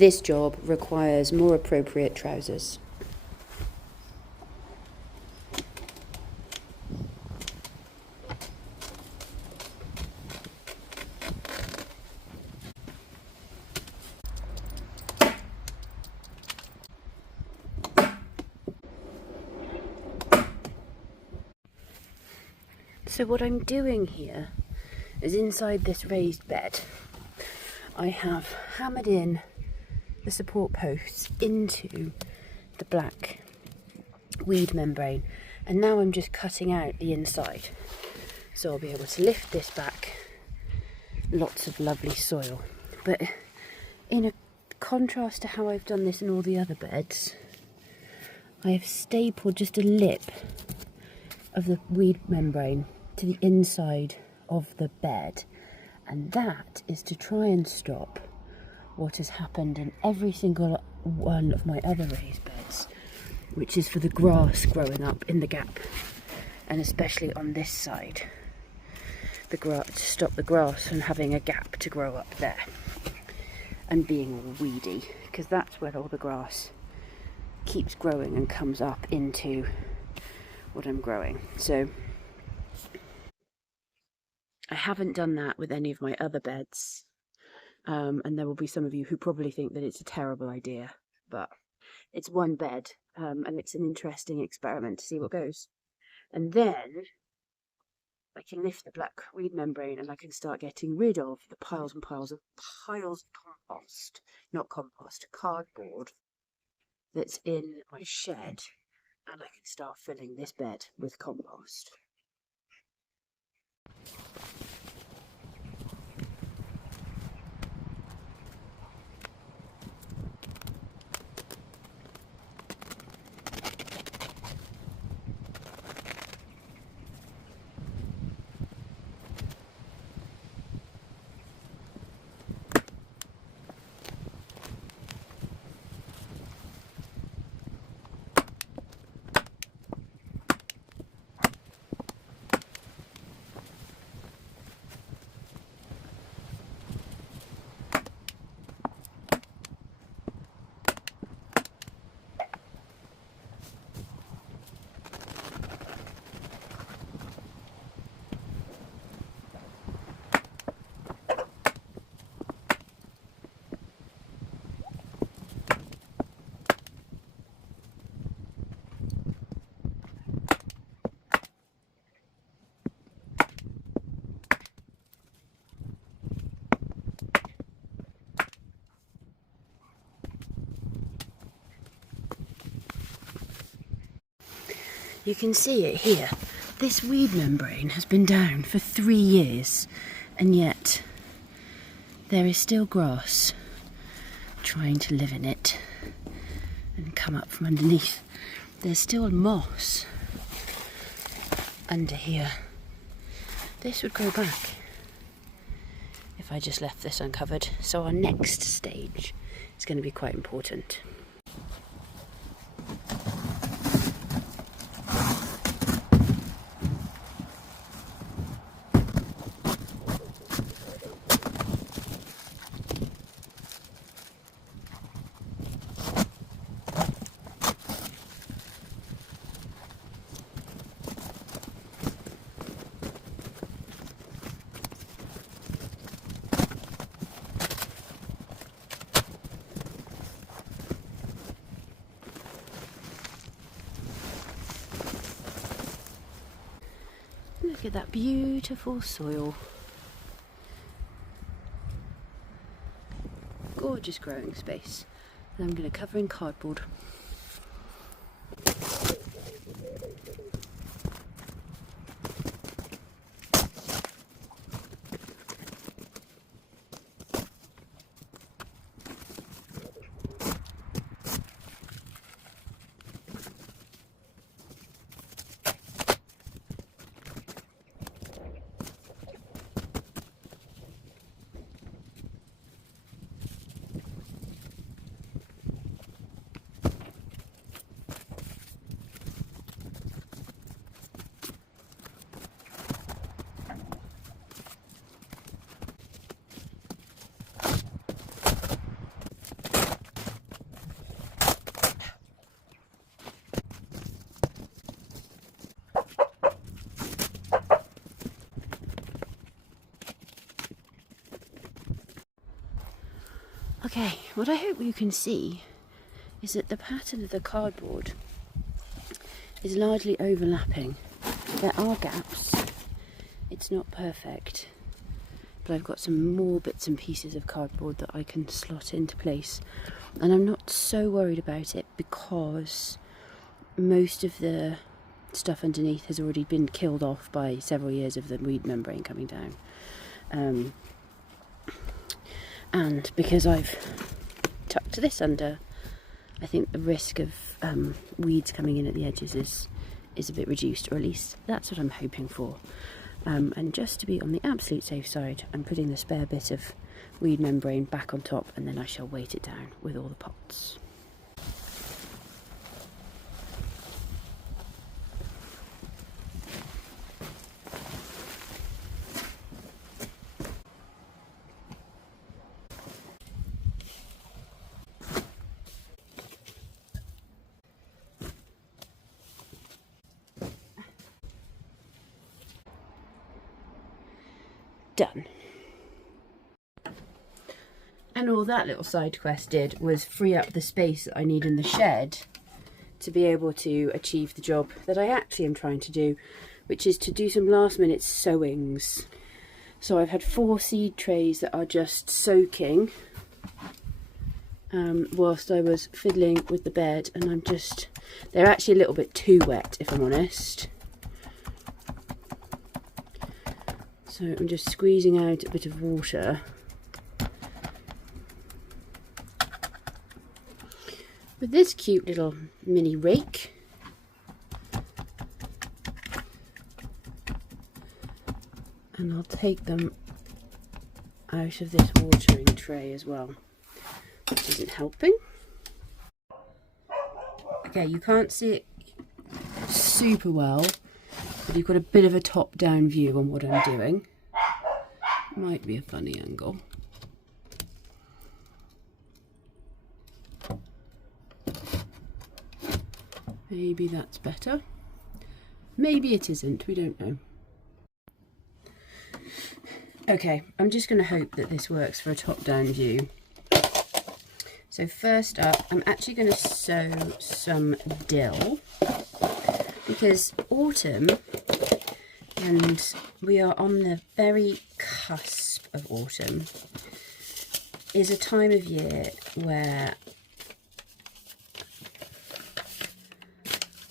this job requires more appropriate trousers. So what I'm doing here is inside this raised bed, I have hammered in the support posts into the black weed membrane, and now I'm just cutting out the inside. So I'll be able to lift this back, lots of lovely soil. But in a contrast to how I've done this in all the other beds, I have stapled just a lip of the weed membrane to the inside of the bed, and that is to try and stop what has happened in every single one of my other raised beds, which is for the grass growing up in the gap, and especially on this side, the grass, to stop the grass from having a gap to grow up there and being all weedy, because that's where all the grass keeps growing and comes up into what I'm growing. So I haven't done that with any of my other beds, and there will be some of you who probably think that it's a terrible idea, but it's one bed, and it's an interesting experiment to see what goes. And then I can lift the black weed membrane and I can start getting rid of the piles and piles of compost, not compost, cardboard that's in my shed, and I can start filling this bed with compost. You can see it here. This weed membrane has been down for 3 years, and yet there is still grass trying to live in it and come up from underneath. There's still moss under here. This would grow back if I just left this uncovered. So our next stage is going to be quite important. Look at that beautiful soil. Gorgeous growing space. And I'm going to cover in cardboard. Okay, what I hope you can see is that the pattern of the cardboard is largely overlapping. There are gaps, it's not perfect, but I've got some more bits and pieces of cardboard that I can slot into place, and I'm not so worried about it because most of the stuff underneath has already been killed off by several years of the weed membrane coming down, and because I've tucked this under, I think the risk of weeds coming in at the edges is a bit reduced, or at least that's what I'm hoping for. And just to be on the absolute safe side, I'm putting the spare bit of weed membrane back on top, and then I shall weight it down with all the pots. Done. And all that little side quest did was free up the space that I need in the shed to be able to achieve the job that I actually am trying to do, which is to do some last minute sowings. So I've had 4 seed trays that are just soaking whilst I was fiddling with the bed, and they're actually a little bit too wet, if I'm honest. So I'm just squeezing out a bit of water with this cute little mini rake. And I'll take them out of this watering tray as well, which isn't helping. Okay, you can't see it super well, but you've got a bit of a top-down view on what I'm doing. Might be a funny angle. Maybe that's better. Maybe it isn't, we don't know. Okay, I'm just going to hope that this works for a top-down view. So first up, I'm actually going to sow some dill, because autumn, and we are on the very cusp of autumn, is a time of year where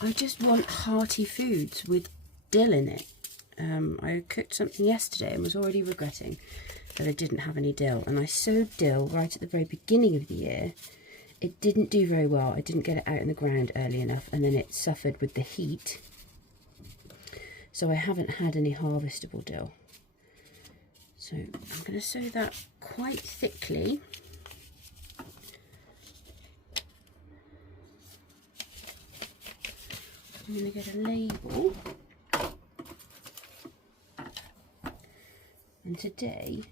I just want hearty foods with dill in it. I cooked something yesterday and was already regretting that I didn't have any dill, and I sowed dill right at the very beginning of the year. It didn't do very well. I didn't get it out in the ground early enough, and then it suffered with the heat. So I haven't had any harvestable dill. So I'm going to sow that quite thickly. I'm going to get a label. And today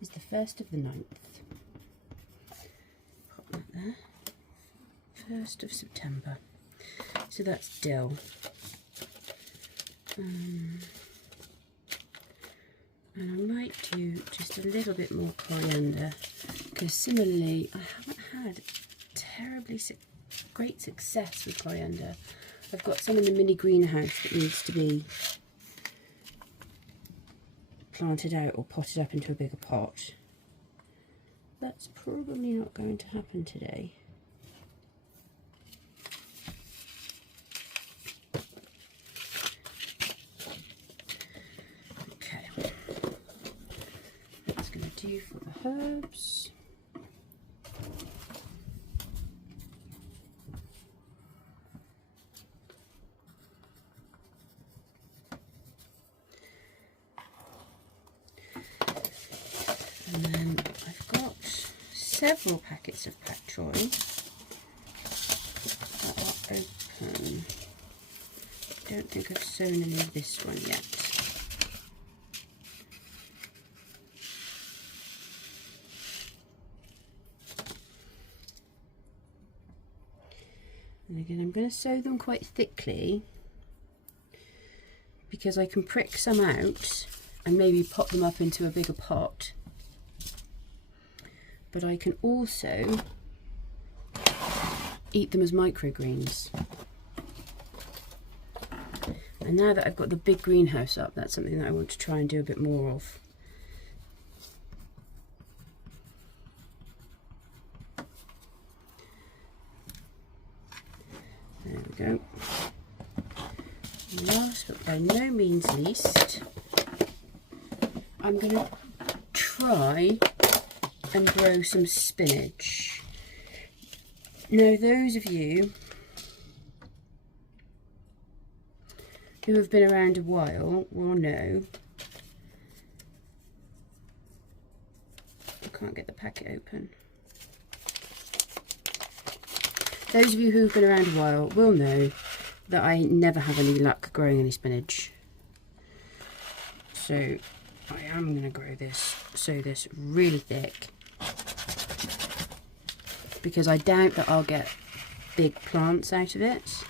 is the 1st of the 9th. Pop that there. 1st of September. So that's dill. And I might do just a little bit more coriander, because similarly I haven't had terribly great success with coriander. I've got some in the mini greenhouse that needs to be planted out or potted up into a bigger pot. That's probably not going to happen today. Okay, that's going to do for the herbs. And then I've got several packets of pak choi that are open. I don't think I've sown any of this one yet. And again, I'm going to sow them quite thickly because I can prick some out and maybe pop them up into a bigger pot. but I can also eat them as microgreens. And now that I've got the big greenhouse up, that's something that I want to try and do a bit more of. There we go. Last but by no means least, I'm going to try and grow some spinach. Now, those of you who have been around a while will know. I can't get the packet open. Those of you who have been around a while will know that I never have any luck growing any spinach. So I am going to sow this really thick, because I doubt that I'll get big plants out of it.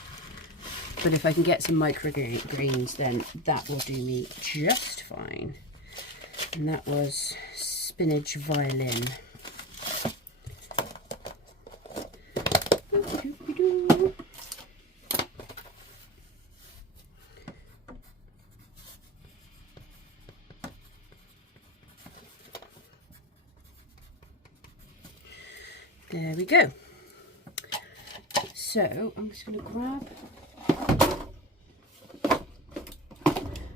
But if I can get some microgreens, then that will do me just fine. And that was spinach violin. There we go. So I'm just going to grab...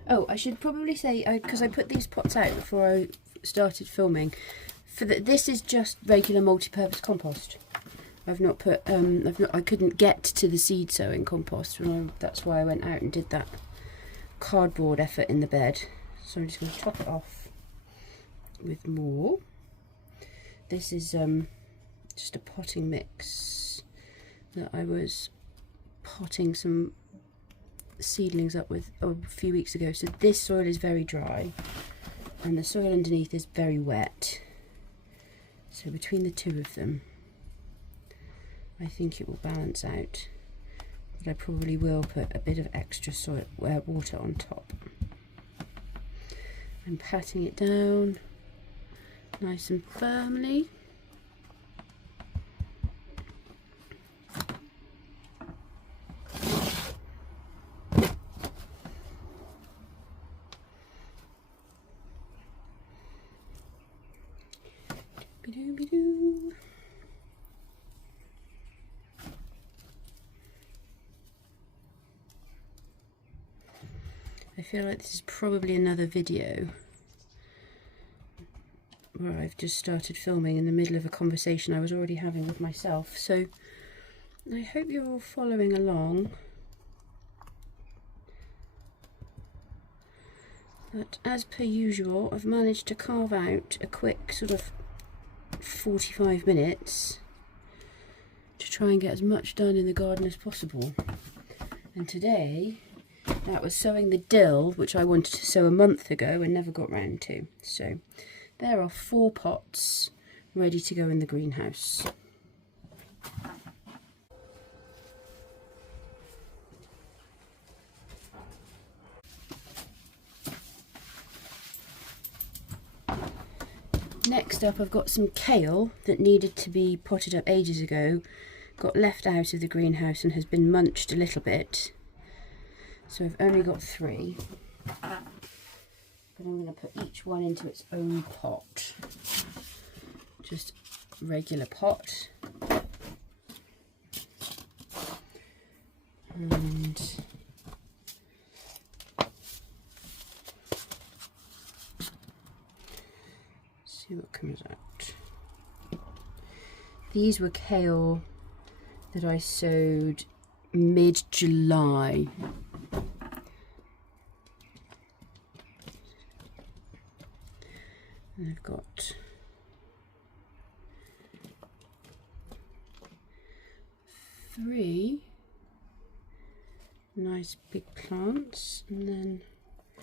Oh, I should probably say, because I put these pots out before I started filming, this is just regular multi-purpose compost. I've not put, I couldn't get to the seed sowing compost, and that's why I went out and did that cardboard effort in the bed. So I'm just going to top it off with more. This is just a potting mix that I was potting some seedlings up with a few weeks ago. So this soil is very dry and the soil underneath is very wet, so between the two of them I think it will balance out, but I probably will put a bit of extra soil water on top. I'm patting it down nice and firmly. I feel like this is probably another video where I've just started filming in the middle of a conversation I was already having with myself, so I hope you're all following along. But as per usual, I've managed to carve out a quick sort of 45 minutes to try and get as much done in the garden as possible. And today that was sowing the dill, which I wanted to sow a month ago and never got round to. So there are 4 pots ready to go in the greenhouse. Next up, I've got some kale that needed to be potted up ages ago, got left out of the greenhouse and has been munched a little bit. So I've only got 3, but I'm going to put each one into its own pot, just regular pot, and see what comes out. These were kale that I sowed mid-July. And I've got 3 nice big plants, and then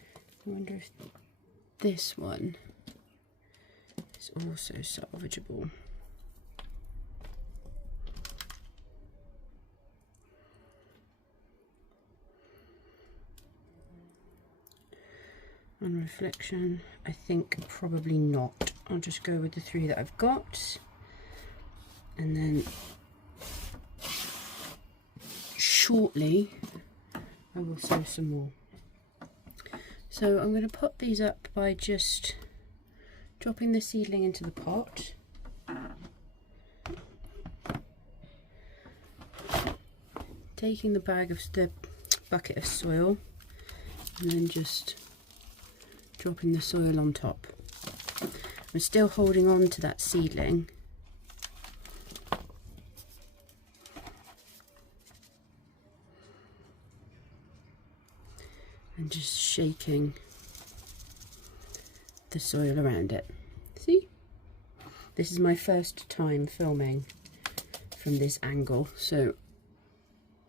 I wonder if this one is also salvageable. On reflection, I think probably not. I'll just go with the 3 that I've got. And then shortly I will sow some more. So I'm going to pot these up by just dropping the seedling into the pot. Taking the bucket of soil and then just dropping the soil on top. I'm still holding on to that seedling. And just shaking the soil around it. See? This is my first time filming from this angle, so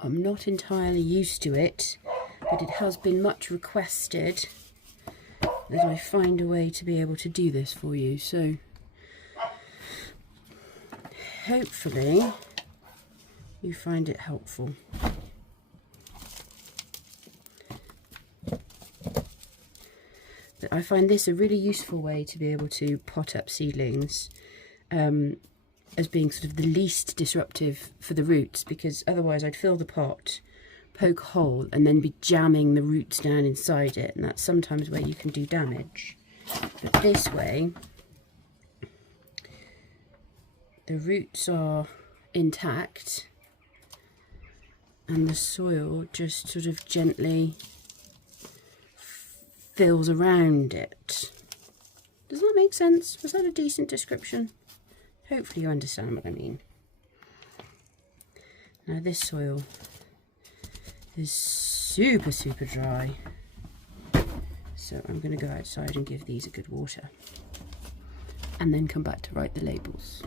I'm not entirely used to it, but it has been much requested that I find a way to be able to do this for you. So hopefully you find it helpful. But I find this a really useful way to be able to pot up seedlings as being sort of the least disruptive for the roots, because otherwise I'd fill the pot, poke a hole and then be jamming the roots down inside it, and that's sometimes where you can do damage. But this way the roots are intact and the soil just sort of gently fills around it. Does that make sense? Was that a decent description? Hopefully you understand what I mean. Now this soil is super dry, so I'm going to go outside and give these a good water and then come back to write the labels.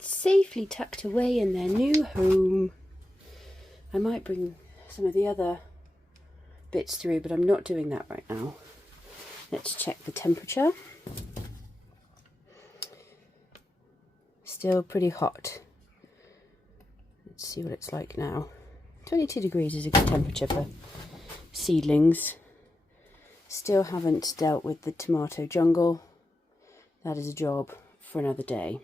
Safely tucked away in their new home. I might bring some of the other bits through, but I'm not doing that right now. Let's check the temperature. Still pretty hot. Let's see what it's like now. 22 degrees is a good temperature for seedlings. Still haven't dealt with the tomato jungle. That is a job for another day.